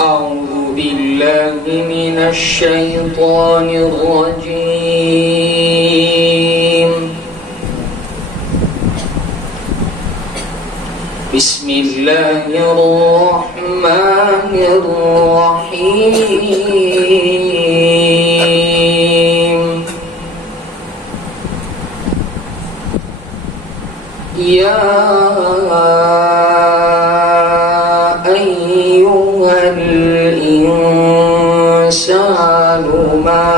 أعوذ بالله من الشيطان الرجيم. بسم الله الرحمن الرحيم. يا أيها الإنسان ما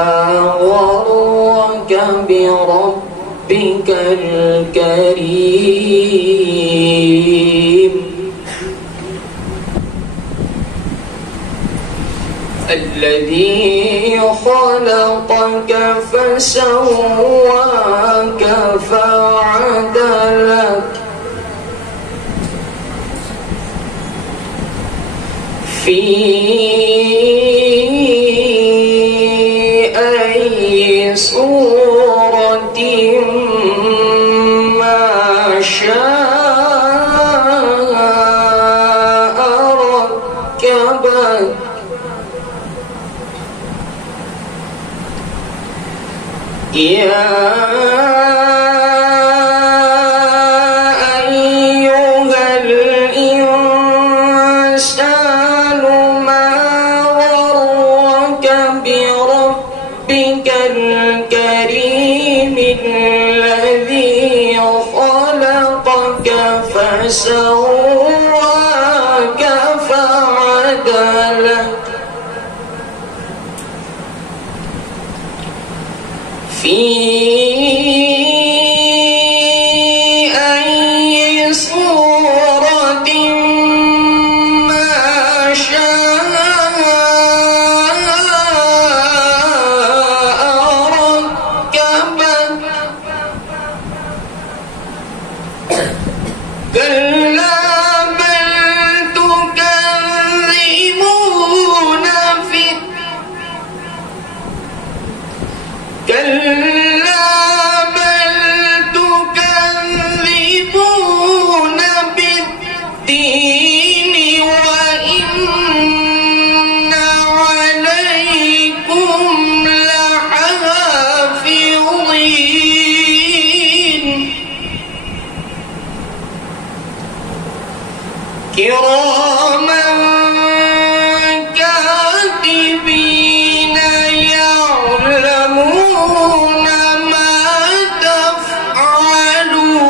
غرك بربك الكريم الذي خلقك فسواك فعدلك في أي صورة ما شاء ركبك يا أيها الإنسان ما غرك بربك الكريم الذي خلقك فسواك فعدلك في أي صورة ما شاء ركبك كلا بل تكذبون بالدين وإن عليكم لحافظين كراما كاتبين يعلمون ما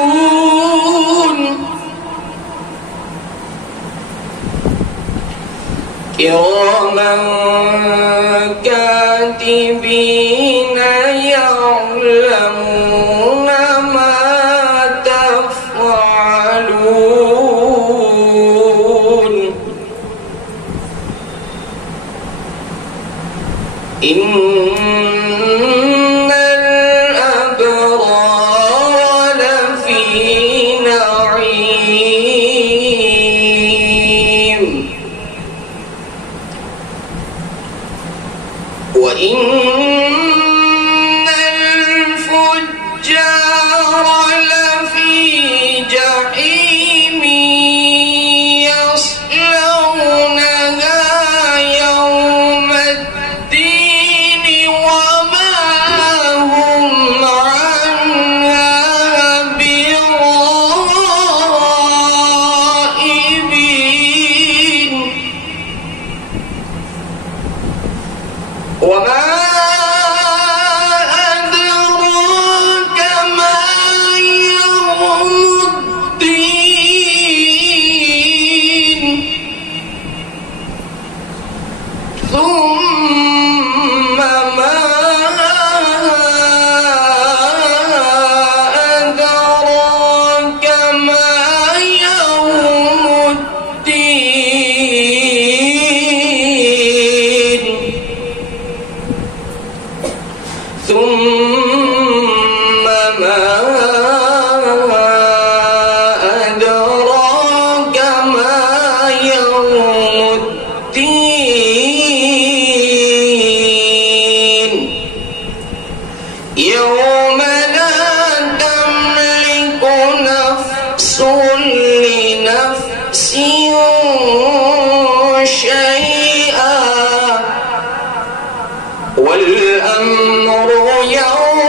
تفعلون كراما كاتبين يعلمون ما تفعلون إن الأبرار لفي نعيم وإن الفجار لفي جحيم يصلونها يوم الدين الأمر يومئذ